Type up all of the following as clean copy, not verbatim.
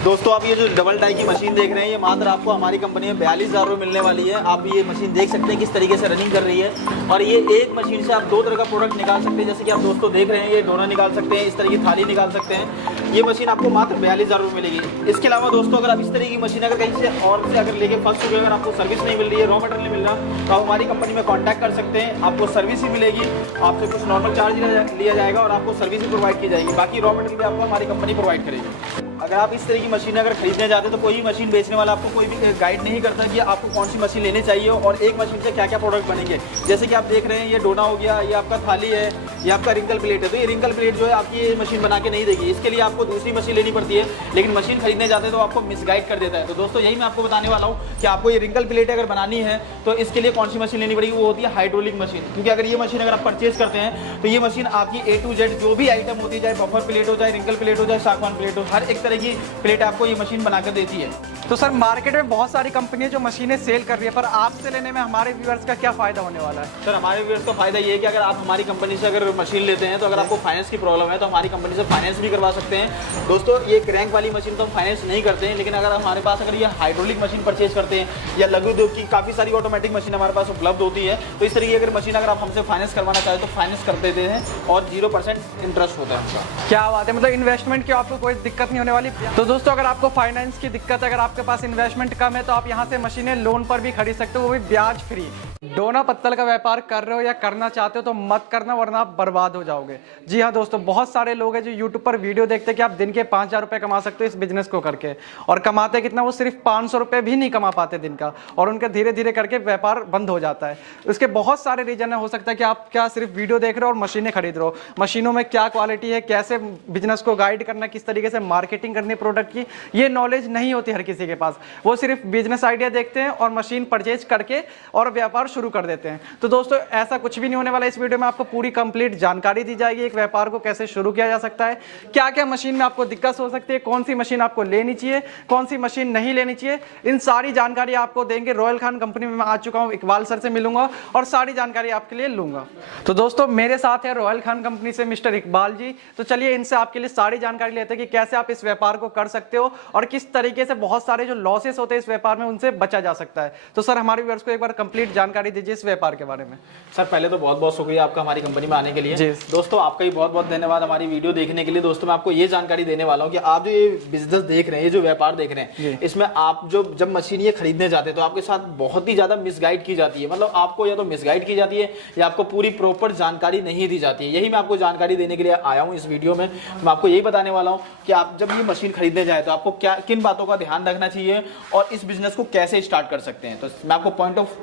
दोस्तों आप ये जो डबल डाई की मशीन देख रहे हैं, ये मात्र आपको हमारी कंपनी में 42,000 रुपये मिलने वाली है। आप ये मशीन देख सकते हैं किस तरीके से रनिंग कर रही है। और ये एक मशीन से आप दो तरह का प्रोडक्ट निकाल सकते हैं। जैसे कि आप दोस्तों देख रहे हैं, ये डोना निकाल सकते हैं, इस तरह की थाली निकाल सकते हैं। ये मशीन आपको मात्र 42,000 रुपये मिलेगी। इसके अलावा दोस्तों अगर आप इस तरह की मशीन अगर कहीं से और से अगर लेके फंस चुके, अगर आपको सर्विस नहीं मिल रही है, रॉ मटेरियल नहीं मिल रहा, तो आप हमारी कंपनी में कॉन्टैक्ट कर सकते हैं। आपको सर्विस ही मिलेगी, आपसे कुछ नॉर्मल चार्ज लिया जाएगा और आपको सर्विस ही प्रोवाइड की जाएगी। बाकी रॉ मटेरियल भी आपको हमारी कंपनी प्रोवाइड करेगी। अगर आप इस तरह की मशीन अगर खरीदने जाते हैं तो कोई भी मशीन बेचने वाला आपको कोई भी गाइड नहीं करता कि आपको कौन सी मशीन लेनी चाहिए और एक मशीन से क्या क्या प्रोडक्ट बनेंगे। जैसे कि आप देख रहे हैं, ये डोना हो गया, ये आपका थाली है, ये आपका रिंकल प्लेट है। तो ये रिंकल प्लेट जो है आपकी ये मशीन बना के नहीं देगी, इसके लिए आपको दूसरी मशीन लेनी पड़ती है। लेकिन मशीन खरीदने जाते हैं तो आपको मिसगाइड कर देता है। तो दोस्तों यही मैं आपको बताने वाला हूँ कि आपको ये रिंकल प्लेट अगर बनानी है तो इसके लिए कौन सी मशीन लेनी पड़ेगी। वो होती है हाइड्रोलिक मशीन। क्योंकि अगर ये मशीन अगर आप परचेज करते हैं तो ये मशीन आपकी A to Z जो भी आइटम होती है, चाहे बफर प्लेट हो, चाहे रिंकल प्लेट हो, चाहे सागवान प्लेट हो, हर एक तरह की प्लेट आपको ये मशीन बनाकर देती है। तो सर मार्केट में बहुत सारी कंपनियां जो मशीनें सेल कर रही है, पर आपसे लेने में हमारे व्यूअर्स का क्या फायदा होने वाला है? सर हमारे व्यूअर्स का फायदा ये है कि अगर आप हमारी कंपनी से अगर मशीन लेते हैं तो अगर आपको फाइनेंस की प्रॉब्लम है तो हमारी कंपनी से फाइनेंस भी करवा सकते हैं। दोस्तों ये क्रैंक वाली मशीन तो हम फाइनेंस नहीं करते हैं, लेकिन अगर हमारे पास अगर ये हाइड्रोलिक मशीन परचेज करते हैं या लघु उद्योग की काफ़ी सारी ऑटोमेटिक मशीन हमारे पास उपलब्ध होती है, तो इस तरीके की अगर मशीन अगर आप हमसे फाइनेंस करवाना चाहें तो फाइनेंस कर देते हैं और 0% इंटरेस्ट होता है उनका। क्या बात है, मतलब इन्वेस्टमेंट की आपको कोई दिक्कत नहीं होने वाली। तो दोस्तों अगर आपको फाइनेंस की दिक्कत है, अगर आपके पास इन्वेस्टमेंट कम है, तो आप यहाँ से मशीनें लोन पर भी खरीद सकते हो, वो भी ब्याज फ्री। डोना पत्तल का व्यापार कर रहे हो या करना चाहते हो तो मत करना, वरना आप बर्बाद हो जाओगे। जी हाँ दोस्तों, बहुत सारे लोग हैं जो यूट्यूब पर वीडियो देखते हैं कि आप दिन के 5,000 रुपये कमा सकते हो इस बिजनेस को करके, और कमाते कितना, वो सिर्फ 500 रुपये भी नहीं कमा पाते दिन का, और उनके धीरे धीरे करके व्यापार बंद हो जाता है। उसके बहुत सारे रीजन है। हो सकता है कि आप क्या सिर्फ वीडियो देख रहे हो और मशीनें खरीद रहे हो, मशीनों में क्या क्वालिटी है, कैसे बिजनेस को गाइड करना, किस तरीके से मार्केटिंग करनी प्रोडक्ट की, ये नॉलेज नहीं होती हर किसी के पास। वो सिर्फ बिजनेस आइडिया देखते हैं और मशीन परचेज करके और व्यापार शुरू कर देते हैं। तो दोस्तों ऐसा कुछ भी नहीं होने वाला। इस वीडियो में आपको पूरी कंप्लीट जानकारी दी जाएगी, एक व्यापार को कैसे शुरू किया जा सकता है, क्या क्या मशीन में आपको दिक्कत हो सकती है, कौन सी मशीन आपको लेनी चाहिए, कौन सी मशीन नहीं लेनी चाहिए, इन सारी जानकारी आपको देंगे। रॉयल खान कंपनी में मैं आ चुका हूं, इकबाल सर से मिलूंगा और सारी जानकारी आपके लिए लूंगा। तो दोस्तों मेरे साथ है रॉयल खान कंपनी से मिस्टर इकबाल जी। तो चलिए इनसे आपके लिए सारी जानकारी लेते हैं कि कैसे आप इस व्यापार को कर सकते हो और किस तरीके से बहुत सारे जो लॉसेस होते हैं इस व्यापार में उनसे बचा जा सकता है। तो सर हमारे व्यूअर्स को एक बार कंप्लीट जानकारी दीजिए इस व्यापार के बारे में। सर पहले तो बहुत बहुत शुक्रिया आपका हमारी कंपनी में आने के लिए। दोस्तों आपका ही बहुत बहुत धन्यवाद हमारी वीडियो देखने के लिए। दोस्तों मैं आपको ये जानकारी देने वाला हूँ कि आप जो ये बिजनेस देख रहे हैं, ये जो व्यापार देख रहे हैं, इसमें आप जो जब मशीन ये खरीदने जाते हैं तो आपके साथ बहुत ही ज्यादा मिसगाइड की जाती है। मतलब आपको या तो मिसगाइड की जाती है या आपको पूरी प्रॉपर जानकारी नहीं दी जाती है। यही मैं आपको जानकारी देने के लिए आया हूँ इस वीडियो में। मैं आपको यही बताने वाला हूँ कि आप जब ये मशीन खरीदने जाए तो आपको क्या किन बातों का ध्यान रखना चाहिए और इस बिजनेस को कैसे स्टार्ट कर सकते हैं। तो मैं आपको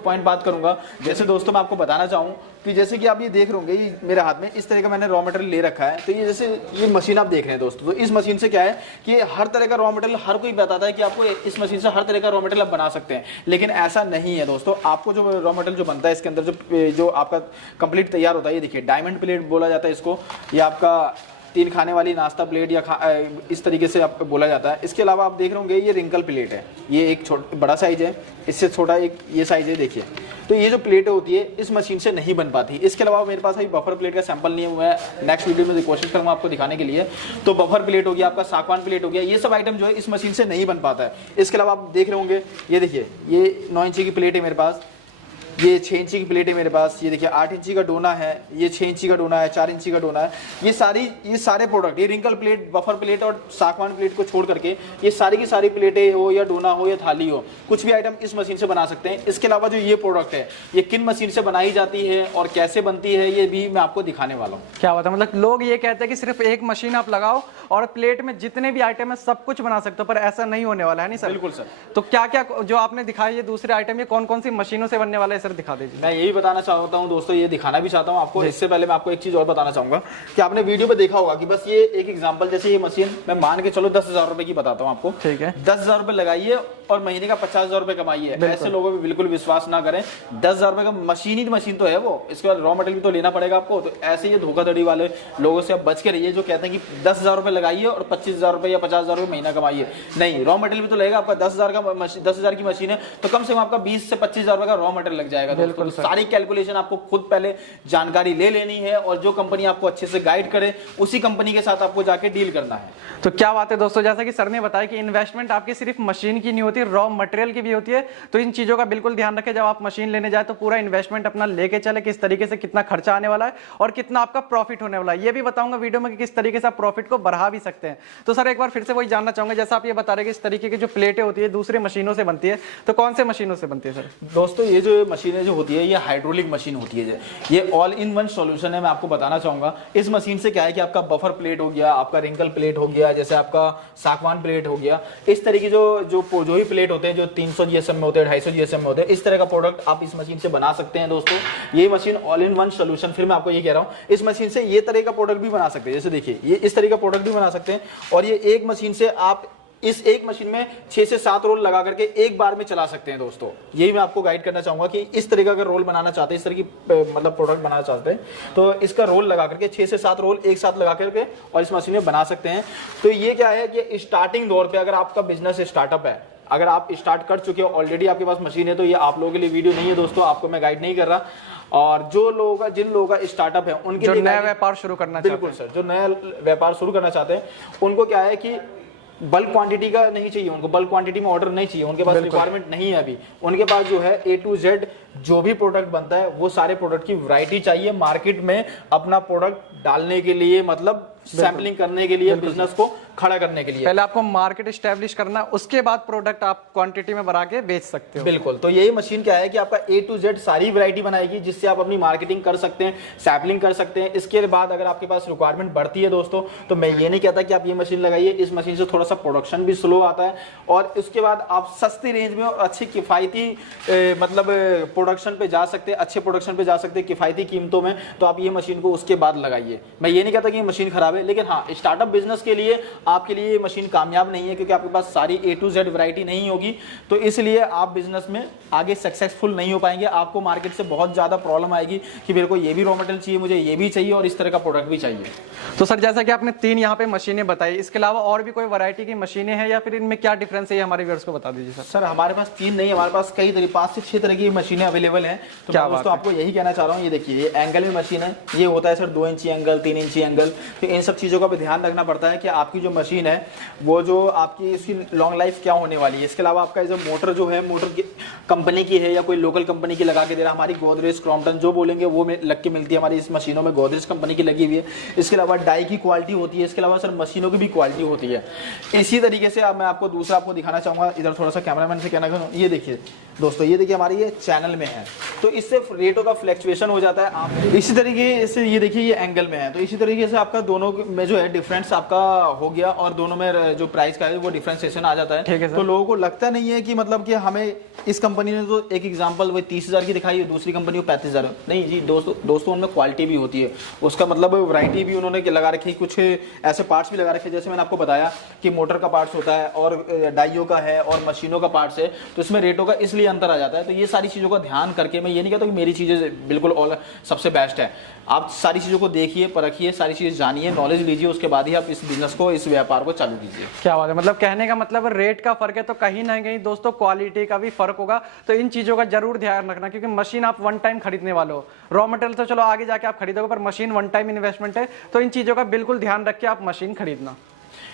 पॉइंट बात करूंगा। जैसे दोस्तों मैं आपको बताना चाहूँ कि जैसे कि आप ये देख रहे होंगे, मेरे हाथ में इस तरह का मैंने रॉ मटेरियल ले रखा है। तो ये जैसे ये मशीन आप देख रहे हैं दोस्तों, तो इस मशीन से क्या है कि हर तरह का रॉ मटेरियल हर कोई बताता है कि आपको इस मशीन से हर तरह का रॉ मटेरियल आप बना सकते हैं, लेकिन ऐसा नहीं है दोस्तों। आपको जो रॉ मटेरियल जो बनता है इसके अंदर जो आपका कंप्लीट तैयार होता है, ये देखिए डायमंड प्लेट बोला जाता है इसको, ये आपका 3 खाने वाली नाश्ता प्लेट या इस तरीके से आपको बोला जाता है। इसके अलावा आप देख रहे होंगे ये रिंकल प्लेट है, ये एक बड़ा साइज है, इससे छोटा एक ये साइज है देखिए। तो ये जो प्लेट होती है इस मशीन से नहीं बन पाती। इसके अलावा मेरे पास अभी बफर प्लेट का सैंपल नहीं हुआ है, नेक्स्ट वीडियो में कोशिश करूंगा आपको दिखाने के लिए। तो बफर प्लेट हो गया, आपका सागवान प्लेट हो गया, ये सब आइटम जो है इस मशीन से नहीं बन पाता है। इसके अलावा आप देख रहे होंगे, ये देखिए ये 9 इंची की प्लेट है मेरे पास, ये 6 इंची की प्लेट है मेरे पास, ये देखिए 8 इंची का डोना है, ये 6 इंची का डोना है, 4 इंची का डोना है। ये सारे प्रोडक्ट, ये रिंकल प्लेट, बफर प्लेट और सागवान प्लेट को छोड़ करके ये सारी की सारी प्लेटें हो या डोना हो या थाली हो, कुछ भी आइटम इस मशीन से बना सकते हैं। इसके अलावा जो ये प्रोडक्ट है ये किन मशीन से बनाई जाती है और कैसे बनती है ये भी मैं आपको दिखाने वाला हूँ। क्या बात है, मतलब लोग ये कहते हैं कि सिर्फ एक मशीन आप लगाओ और प्लेट में जितने भी आइटम है सब कुछ बना सकते हो, पर ऐसा नहीं होने वाला है। नहीं सर? बिल्कुल सर। तो क्या क्या जो आपने दिखाया ये दूसरे आइटम, ये कौन कौन सी मशीनों से बनने वाला है सर, दिखा दीजिए। मैं यही बताना चाहता हूँ दोस्तों, ये दिखाना भी चाहता हूँ आपको। इससे पहले मैं आपको एक चीज और बताना चाहूंगा कि आपने वीडियो पे देखा होगा कि बस ये एक एग्जांपल, जैसे ये मशीन मैं मान के चलो 10,000 रुपए की बताता हूँ आपको। ठीक है, 10,000 रुपए लगाइए और महीने का 50,000 रुपए कमाइए। ऐसे लोगों पे बिल्कुल विश्वास ना करें। 10,000 रुपए का मशीन ही मशीन तो है वो, इसके बाद रॉ मटेरियल भी तो लेना पड़ेगा आपको। तो ऐसे ये धोखाधड़ी वाले लोगों से आप बच के रहिए जो कहते हैं कि 10,000 रुपए लगाइए और 25,000 रुपए या 50,000 रुपए महीना कमाइए। नहीं, रॉ मटेरियल भी तो लगेगा आपका। 10,000 की मशीन है तो कम से कम आपका 20 से 25,000 रुपए का रॉ मटेरियल लग जाएगा दोस्तों। तो सारी कैलकुलेशन आपको खुद पहले जानकारी ले लेनी है और जो कंपनी आपको अच्छे से गाइड करे उसी कंपनी के साथ आपको जाके डील करना है। तो क्या बात है दोस्तों, जैसा कि सर ने बताया कि इन्वेस्टमेंट आपकी सिर्फ मशीन की नहीं होती, रॉ मटेरियल की भी होती है। तो इन चीजों का बिल्कुल ध्यान रखें, जब आप मशीन लेने जाए तो पूरा इन्वेस्टमेंट अपना लेके चले, किस तरीके से कितना खर्चा आने वाला है और कितना आपका प्रॉफिट होने वाला है। ये भी बताऊंगा वीडियो में कि किस तरीके से आप प्रॉफिट को बढ़ा भी सकते हैं। तो सर एक बार फिर से वही जानना चाहूंगा, जैसा आप ये बता रहे हैं कि इस तरीके की जो प्लेटें होती है दूसरी मशीनों से बनती है, तो कौन से मशीनों से बनती है सर? दोस्तों ये जो मशीनें जो होती है ये हाइड्रोलिक मशीन होती है, ये ऑल इन वन सॉल्यूशन है। मैं आपको बताना चाहूंगा इस मशीन से क्या है कि आपका बफर प्लेट हो गया, आपका रिंकल प्लेट हो गया, जैसे आपका सागवान प्लेट हो गया, इस तरीके जो ही प्लेट होते हैं जो 300 जीएसएम में होते हैं, 250 जीएसएम में होते हैं, इस तरह का प्रोडक्ट आप इस मशीन से बना सकते हैं दोस्तों। ये machine all in one solution, फिर मैं आपको ये कह रहा हूँ इस मशीन से ये तरह का प्रोडक्ट भी बना सकते हैं। जैसे देखिए ये इस तरह का प्रोडक्ट भी बना सकते हैं और ये एक मशीन से आप इस एक मशीन में 6 से 7 रोल लगा करके एक बार में चला सकते हैं दोस्तों। यही मैं आपको गाइड करना चाहूंगा कि इस तरह का अगर रोल बनाना चाहते हैं, इस तरह की मतलब प्रोडक्ट बनाना चाहते हैं तो इसका रोल लगा करके 6 से 7 रोल एक साथ लगा करके और इस मशीन में बना सकते हैं। तो ये क्या है कि स्टार्टिंग दौर पे अगर आपका बिजनेस स्टार्टअप है, अगर आप स्टार्ट कर चुके हो ऑलरेडी आपके पास मशीन है, तो ये आप लोगों के लिए वीडियो नहीं है दोस्तों, आपको मैं गाइड नहीं कर रहा। और जो लोगों का जिन लोगों का स्टार्टअप है उनके लिए नया व्यापार शुरू करना चाहते हैं, बिल्कुल सर, जो नया व्यापार शुरू करना चाहते हैं उनको क्या है कि बल्क क्वांटिटी का नहीं चाहिए, उनको बल्क क्वांटिटी में ऑर्डर नहीं चाहिए, उनके पास रिक्वायरमेंट नहीं है अभी। उनके पास जो है A to Z जो भी प्रोडक्ट बनता है वो सारे प्रोडक्ट की वैरायटी चाहिए मार्केट में अपना प्रोडक्ट डालने के लिए, मतलब सैम्पलिंग करने के लिए, बिजनेस को खड़ा करने के लिए। पहले आपको मार्केट एस्टैब्लिश करना, उसके बाद प्रोडक्ट आप क्वांटिटी में बढ़ा के बेच सकते हो। बिल्कुल, तो यही मशीन क्या है कि आपका A to Z सारी वैरायटी बनाएगी जिससे आप अपनी मार्केटिंग कर सकते हैं, सैम्पलिंग कर सकते हैं। इसके बाद अगर आपके पास रिक्वायरमेंट बढ़ती है दोस्तों, तो मैं ये नहीं कहता कि आप ये मशीन लगाइए, इस मशीन से थोड़ा सा प्रोडक्शन भी स्लो आता है और उसके बाद आप सस्ती रेंज में और अच्छी किफायती मतलब प्रोडक्शन पे जा सकते हैं, अच्छे प्रोडक्शन पे जा सकते हैं किफायती कीमतों में। तो आप ये मशीन को उसके बाद लगाइए। मैं ये नहीं कहता कि ये मशीन खराब है, लेकिन हाँ स्टार्टअप बिजनेस के लिए आपके लिए ये मशीन कामयाब नहीं है क्योंकि आपके पास सारी A to Z वैरायटी नहीं होगी। तो इसलिए आप बिजनेस में आगे सक्सेसफुल नहीं हो पाएंगे। आपको मार्केट से बहुत ज्यादा प्रॉब्लम आएगी कि मेरे को ये भी रॉ मटेरियल चाहिए, मुझे ये भी चाहिए और इस तरह का प्रोडक्ट भी चाहिए। तो सर जैसा कि आपने 3 यहाँ पे मशीनें बताई, इसके अलावा और भी कोई वैरायटी की मशीनें हैं या फिर इनमें क्या डिफरेंस है, ये हमारे व्यूअर्स को बता दीजिए सर। सर हमारे पास 3 नहीं, हमारे पास कई तरह 5 से 6 तरह की मशीनें अवेलेबल हैं। तो क्या दोस्तों आपको यही कहना चाह रहा हूँ, ये देखिए ये एंगल में मशीन है, ये होता है सर 2 इंची एंगल, 3 इंची एंगल। तो इन सब चीज़ों का भी ध्यान रखना पड़ता है कि आपकी जो मशीन है वो जो आपकी इसकी लॉन्ग लाइफ क्या होने वाली है। इसके अलावा आपका जो मोटर जो है, मोटर की कंपनी की है या कोई लोकल कंपनी की लगा के दे रहा, हमारी गोदरेज, क्रॉम्पटन जो बोलेंगे वो लग के मिलती है हमारी इस मशीनों में, गोदरेज कंपनी की लगी हुई है। इसके अलावा डाई की क्वालिटी होती है, इसके अलावा सर मशीनों की भी क्वालिटी होती है। इसी तरीके से अब मैं आपको दूसरा आपको दिखाना चाहूँगा, इधर थोड़ा सा कैमरामैन से कहना चाहूँ, ये देखिए दोस्तों, ये देखिए हमारी ये चैनल में है तो इससे रेटों का फ्लक्चुएशन हो जाता है। आप इसी तरीके से ये देखिए ये एंगल में है, तो इसी तरीके से आपका दोनों में जो है डिफरेंस आपका हो गया और दोनों में जो प्राइस का है वो डिफरेंशिएशन आ जाता है। तो लोगों को लगता नहीं है कि मतलब कि हमें इस कंपनी ने तो एक एग्जांपल वो 30,000 की दिखाई है, दूसरी कंपनी को 35,000। नहीं जी दोस्तों उनमें क्वालिटी भी होती है, उसका मतलब वैरायटी भी उन्होंने लगा रखी, कुछ ऐसे पार्ट्स भी लगा रखे जैसे मैंने आपको बताया कि मोटर का पार्ट्स होता है और डाइयों का है और मशीनों का पार्ट्स है, तो इसमें रेटों का इसलिए अंतर आ जाता है। तो ये सारी चीज़ों का ध्यान करके, मैं ये नहीं कहता कि मेरी चीज़ें बिल्कुल ऑल सबसे बेस्ट है, आप सारी चीज़ों को देखिए, परखिए, सारी चीज़ें जानिए, नॉलेज लीजिए, उसके बाद ही आप इस बिजनेस को, इस व्यापार को चालू कीजिए। क्या बात है, मतलब कहने का मतलब रेट का फर्क है तो कहीं ना कहीं दोस्तों क्वालिटी का भी फर्क होगा। तो इन चीज़ों का जरूर ध्यान रखना क्योंकि मशीन आप वन टाइम खरीदने वाले हो, रॉ मटेरियल तो चलो आगे जाके आप खरीदोगे पर मशीन वन टाइम इन्वेस्टमेंट है। तो इन चीज़ों का बिल्कुल ध्यान रख के आप मशीन खरीदना।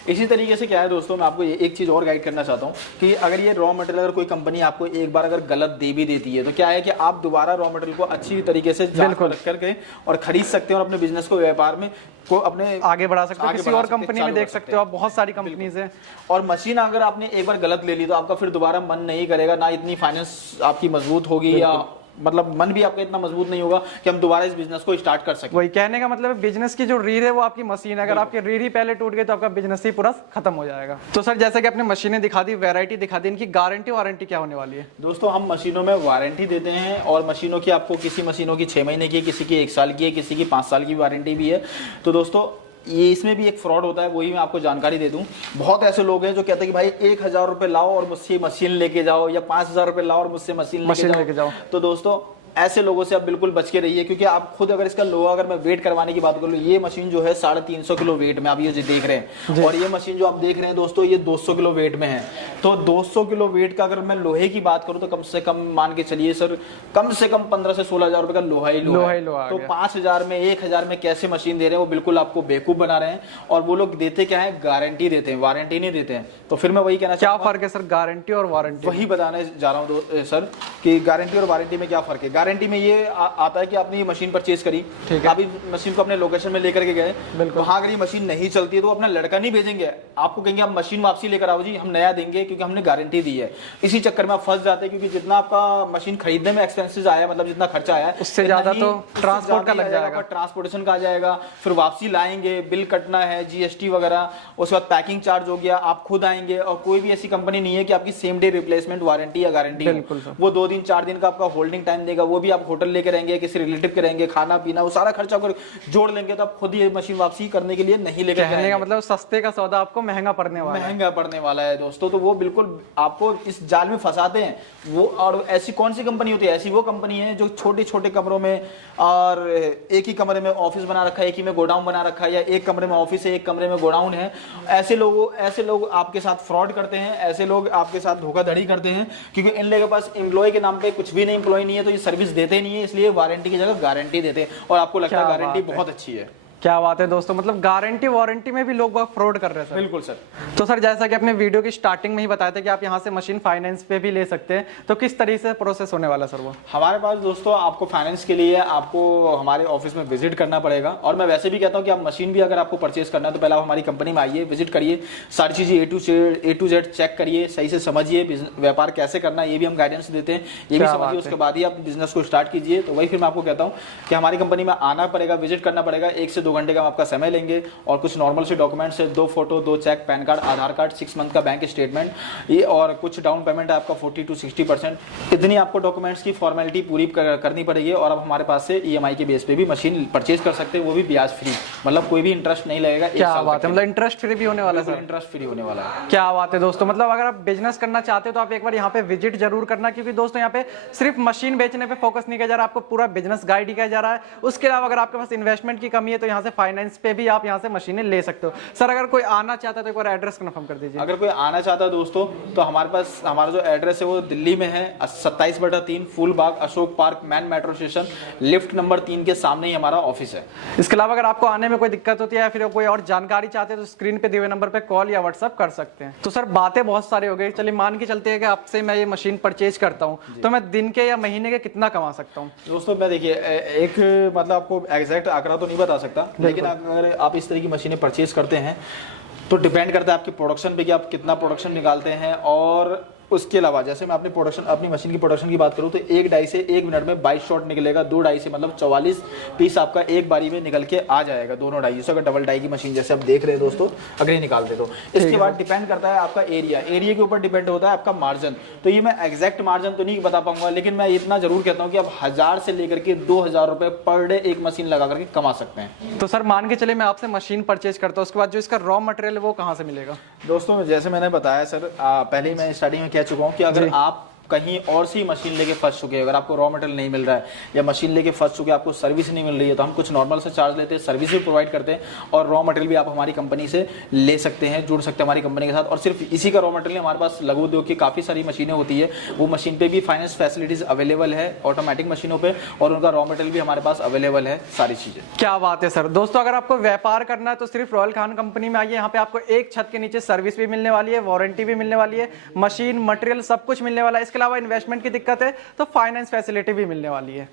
इसी तरीके से क्या है दोस्तों, मैं आपको एक चीज़ और गाइड करना चाहता हूँ कि अगर ये रॉ मटेरियल अगर कोई कंपनी आपको एक बार अगर गलत दे भी देती है तो क्या है कि आप दोबारा रॉ मटेरियल को अच्छी तरीके से जांच करके और खरीद सकते हैं और अपने बिजनेस को, व्यापार में को अपने आगे बढ़ा सकते हो। किसी और कंपनी में देख सकते हो आप, बहुत सारी कंपनीज हैं। और मशीन अगर आपने एक बार गलत ले ली तो आपका फिर दोबारा मन नहीं करेगा, ना इतनी फाइनेंस आपकी मजबूत होगी या मतलब मन भी आपका इतना मजबूत नहीं होगा कि हम दोबारा इस बिजनेस को स्टार्ट कर सकें। वही कहने का मतलब बिजनेस की जो रीढ़ है वो आपकी मशीन है, अगर आपकी रीढ़ ही पहले टूट गई तो आपका बिजनेस ही पूरा खत्म हो जाएगा। तो सर जैसे कि आपने मशीनें दिखा दी, वैरायटी दिखा दी, इनकी गारंटी वारंटी क्या होने वाली है? दोस्तों हम मशीनों में वारंटी देते हैं और मशीनों की आपको किसी मशीनों की 6 महीने की, किसी की 1 साल की है, किसी की 5 साल की वारंटी भी है। तो दोस्तों ये इसमें भी एक फ्रॉड होता है, वही मैं आपको जानकारी दे दूं। बहुत ऐसे लोग हैं जो कहते हैं कि भाई 1,000 रुपये लाओ और मुझसे मशीन लेके जाओ, या 5,000 रुपये लाओ और मुझसे मशीन लेके जाओ। तो दोस्तों ऐसे लोगों से आप बिल्कुल बच के रहिए क्योंकि आप खुद अगर इसका लोहा, अगर मैं वेट करवाने की बात करूँ, ये मशीन जो है 350 किलो वेट में आप ये देख रहे हैं और ये मशीन जो आप देख रहे हैं दोस्तों ये 200 किलो वेट में है। तो 200 किलो वेट का अगर मैं लोहे की बात करूं तो कम से कम मान के चलिए सर, कम से कम 15 से 16 हजार रुपए का लोहा ही लोहा है। तो 5,000 में 1,000 में कैसे मशीन दे रहे हैं, वो बिल्कुल आपको बेवकूफ बना रहे हैं। और वो लोग देते क्या है, गारंटी देते हैं, वारंटी नहीं देते हैं। तो फिर मैं वही कहना क्या फर्क है सर गारंटी और वारंटी? वही बताने जा रहा हूँ सर कि गारंटी और वारंटी में क्या फर्क है। गारंटी में ये आता है कि आपने ये मशीन परचेज करी, आप इस मशीन को अपने लोकेशन में लेकर के गए, वहां अगर ये मशीन नहीं चलती है तो अपना लड़का नहीं भेजेंगे, आपको कहेंगे आप मशीन वापसी लेकर आओ जी, हम नया देंगे क्योंकि हमने गारंटी दी है। इसी चक्कर में आप फंस जाते हैं, क्योंकि जितना आपका मशीन खरीदने में एक्सपेंसेस आया, मतलब जितना खर्चा आया उससे ज्यादा तो ट्रांसपोर्ट का लग जाएगा, ट्रांसपोर्टेशन का आ जाएगा, फिर वापसी लाएंगे, बिल कटना है, जीएसटी वगैरह, उसके बाद पैकिंग चार्ज हो गया, आप खुद आएंगे। और कोई भी ऐसी कंपनी नहीं है कि आपकी सेम डे रिप्लेसमेंट वारंटी या गारंटी है। वो 2 दिन 4 दिन का आपका होल्डिंग टाइम देगा, वो भी आप होटल लेके रहेंगे, किसी रिलेटिव के रहेंगे, खाना पीना, वो सारा खर्चा अगर जोड़ लेंगे तो आप खुद ही मशीन वापसी करने के लिए नहीं लेकर जाएंगे। मतलब सस्ते का सौदा आपको महंगा पड़ने वाला है दोस्तों। तो वो बिल्कुल आपको इस जाल में फंसाते हैं वो। और ऐसी कौन सी कंपनी होती है, ऐसी वो कंपनी है जो छोटे छोटे कमरों में और एक ही कमरे में ऑफिस बना रखा है, एक ही में गोडाउन बना रखा है, या एक कमरे में ऑफिस है, एक कमरे में गोडाउन है। ऐसे लोग आपके साथ फ्रॉड करते हैं, ऐसे लोग आपके साथ धोखाधड़ी करते हैं, क्योंकि इन लोगों के पास एम्प्लॉय के नाम पे कुछ भी नहीं, एम्प्लॉय नहीं है, तो ये सर्विस देते नहीं है, इसलिए वारंटी की जगह गारंटी देते हैं। और आपको लगता है गारंटी बहुत अच्छी है। क्या बात है दोस्तों, मतलब गारंटी वारंटी में भी लोग बहुत फ्रॉड कर रहे हैं सर। बिल्कुल सर। तो सर जैसा कि अपने वीडियो की स्टार्टिंग में ही बताया था कि आप यहाँ से मशीन फाइनेंस पे भी ले सकते हैं, तो किस तरीके से प्रोसेस होने वाला सर वो? हमारे पास दोस्तों आपको फाइनेंस के लिए आपको हमारे ऑफिस में विजिट करना पड़ेगा। और मैं वैसे भी कहता हूँ कि आप मशीन भी अगर आपको परचेज करना है तो पहले आप हमारी कंपनी में आइए, विजिट करिए, सारी चीजें ए टू जेड चेक करिए, सही से समझिए व्यापार कैसे करना है, ये भी हम गाइडेंस देते हैं, ये भी समझिए, उसके बाद ही आप बिजनेस को स्टार्ट कीजिए। तो वही फिर मैं आपको कहता हूँ कि हमारी कंपनी में आना पड़ेगा, विजिट करना पड़ेगा, 1 से 2 घंटे का आपका समय लेंगे। और कुछ नॉर्मल से डॉक्यूमेंट्स है, 2 फोटो, 2 चेक, पैन कार्ड, आधार कार्ड, 6 मंथ का बैंक स्टेटमेंट, ये और कुछ डाउन पेमेंट है आपका 40 to 60%। इतनी आपको डॉक्यूमेंट्स की फॉर्मेलिटी पूरी करनी पड़ेगी। और अब हमारे पास से ईएमआई के बेस पे भी मशीन परचेज कर सकते हैं, वो भी ब्याज फ्री, मतलब कोई भी इंटरेस्ट नहीं लगेगा। क्या बात है, मतलब इंटरेस्ट फ्री भी होने वाला है सर? इंटरेस्ट फ्री होने वाला है। क्या बात है दोस्तों, मतलब अगर आप बिजनेस करना चाहते हो तो आप एक बार यहाँ पे विजिट जरूर करना, क्योंकि दोस्तों यहाँ पे सिर्फ मशीन बेचने पे फोकस नहीं किया जा रहा, आपको पूरा बिजनेस गाइड ही किया जा रहा है। उसके अलावा अगर आपके पास इन्वेस्टमेंट की कमी है तो यहाँ से फाइनेंस पे भी आप यहाँ से मशीनें ले सकते हो। सर अगर कोई आना चाहता है तो एक बार एड्रेस कंफर्म कर दीजिए। अगर कोई आना चाहता है दोस्तों तो हमारे पास हमारा जो एड्रेस है वो दिल्ली में है, 27/3 Phoolbagh, Ashok park, man metro station, lift number 3 के सामने ही हमारा ऑफिस है। इसके अलावा अगर आपको आने में कोई दिक्कत होती है या फिर कोई और जानकारी चाहते हैं तो स्क्रीन पे दिए हुए नंबर पे कॉल या व्हाट्सअप कर सकते हैं। तो सर बातें बहुत सारी हो गई, चलिए मान के चलते हैं कि आपसे मैं ये मशीन परचेज करता हूँ तो मैं दिन के या महीने के कितना कमा सकता हूँ? दोस्तों मैं देखिए एक मतलब आपको एग्जैक्ट आंकड़ा तो नहीं बता सकता, लेकिन अगर आप इस तरह की मशीनें परचेज करते हैं तो डिपेंड करता है आपके प्रोडक्शन पे कि आप कितना प्रोडक्शन निकालते हैं। और उसके अलावा जैसे मैं अपनी मशीन की प्रोडक्शन की बात करूं तो एक डाई से 1 मिनट में 22 शॉट निकलेगा, 2 डाई से मतलब 44 पीस आपका एक बारी में निकल के आ जाएगा, दोनों डाई। जैसे अगर डबल डाई की मशीन जैसे आप देख रहे हैं दोस्तों, अगर ये निकालते तो इसके बाद डिपेंड करता है आपका एरिया के ऊपर डिपेंड होता है आपका मार्जिन। तो ये मैं एग्जैक्ट मार्जिन तो नहीं बता पाऊंगा, लेकिन मैं इतना जरूर कहता हूँ कि आप 1000 से लेकर के 2000 रुपए पर डे एक मशीन लगा करके कमा सकते हैं। तो सर मान के चलिए मैं आपसे मशीन परचेज करता हूँ, उसके बाद जो इसका रॉ मटेरियल वो कहाँ से मिलेगा? दोस्तों जैसे मैंने बताया सर, पहले ही मैं स्टार्टिंग में कह चुका हूँ कि अगर आप कहीं और सी मशीन लेके फंस चुके हैं, अगर आपको रॉ मटेरियल नहीं मिल रहा है या मशीन लेके फंस चुके हैं, आपको सर्विस नहीं मिल रही है, तो हम कुछ नॉर्मल से चार्ज लेते हैं, सर्विस भी प्रोवाइड करते हैं और रॉ मटेरियल भी आप हमारी कंपनी से ले सकते हैं, जुड़ सकते हैं हमारी कंपनी के साथ। और सिर्फ इसी का रॉ मटेरियल हमारे पास लघु उद्योग की काफ़ी सारी मशीनें होती है, वो मशीन पे भी फाइनेंस फैसिलिटीज अवेलेबल है ऑटोमेटिक मशीनों पर, और उनका रॉ मटेरियल भी हमारे पास अवेलेबल है, सारी चीज़ें। क्या बात है सर। दोस्तों अगर आपको व्यापार करना है तो सिर्फ रॉयल खान कंपनी में आइए, यहाँ पे आपको एक छत के नीचे सर्विस भी मिलने वाली है, वारंटी भी मिलने वाली है, मशीन मटेरियल सब कुछ मिलने वाला है। इसके अलावा इन्वेस्टमेंट की दिक्कत है तो फाइनेंस फैसिलिटी भी मिलने वाली है।